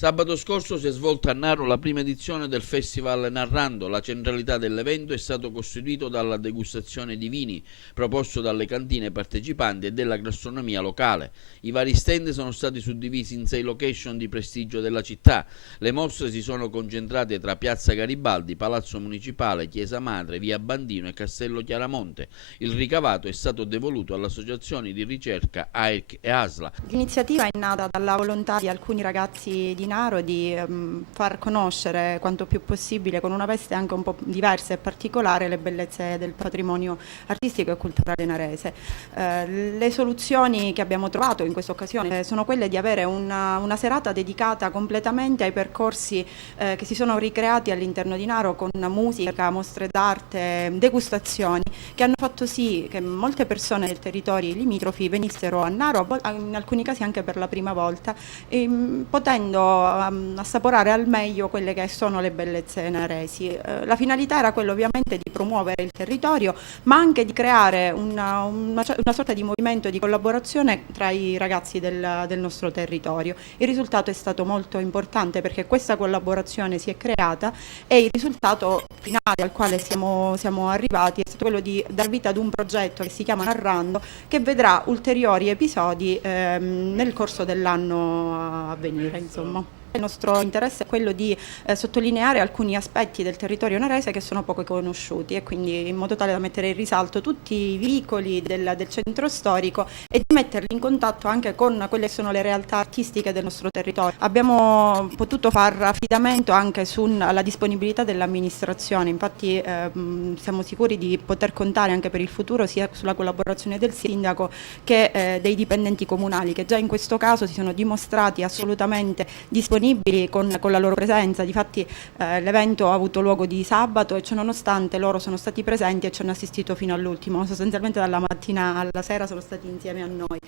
Sabato scorso si è svolta a Naro la prima edizione del Festival Narrando. La centralità dell'evento è stato costituito dalla degustazione di vini proposto dalle cantine partecipanti e della gastronomia locale. I vari stand sono stati suddivisi in 6 location di prestigio della città. Le mostre si sono concentrate tra Piazza Garibaldi, Palazzo Municipale, Chiesa Madre, Via Bandino e Castello Chiaramonte. Il ricavato è stato devoluto alle associazioni di ricerca AIRC e ASLA. L'iniziativa è nata dalla volontà di alcuni ragazzi di Naro di far conoscere quanto più possibile, con una veste anche un po' diversa e particolare, le bellezze del patrimonio artistico e culturale narese. Le soluzioni che abbiamo trovato in questa occasione sono quelle di avere una serata dedicata completamente ai percorsi che si sono ricreati all'interno di Naro, con musica, mostre d'arte, degustazioni, che hanno fatto sì che molte persone del territorio limitrofi venissero a Naro, in alcuni casi anche per la prima volta, potendo assaporare al meglio quelle che sono le bellezze naresi. La finalità era quella ovviamente di promuovere il territorio, ma anche di creare una sorta di movimento di collaborazione tra i ragazzi del nostro territorio. Il risultato è stato molto importante perché questa collaborazione si è creata e il risultato finale al quale siamo arrivati è stato quello di dar vita ad un progetto che si chiama Narrando, che vedrà ulteriori episodi nel corso dell'anno a venire, insomma. Il nostro interesse è quello di sottolineare alcuni aspetti del territorio narese che sono poco conosciuti, e quindi in modo tale da mettere in risalto tutti i vicoli del centro storico e di metterli in contatto anche con quelle che sono le realtà artistiche del nostro territorio. Abbiamo potuto far affidamento anche sulla disponibilità dell'amministrazione, infatti siamo sicuri di poter contare anche per il futuro sia sulla collaborazione del sindaco che dei dipendenti comunali, che già in questo caso si sono dimostrati assolutamente disponibili con la loro presenza. Difatti l'evento ha avuto luogo di sabato e ciononostante loro sono stati presenti e ci hanno assistito fino all'ultimo, sostanzialmente dalla mattina alla sera sono stati insieme a noi.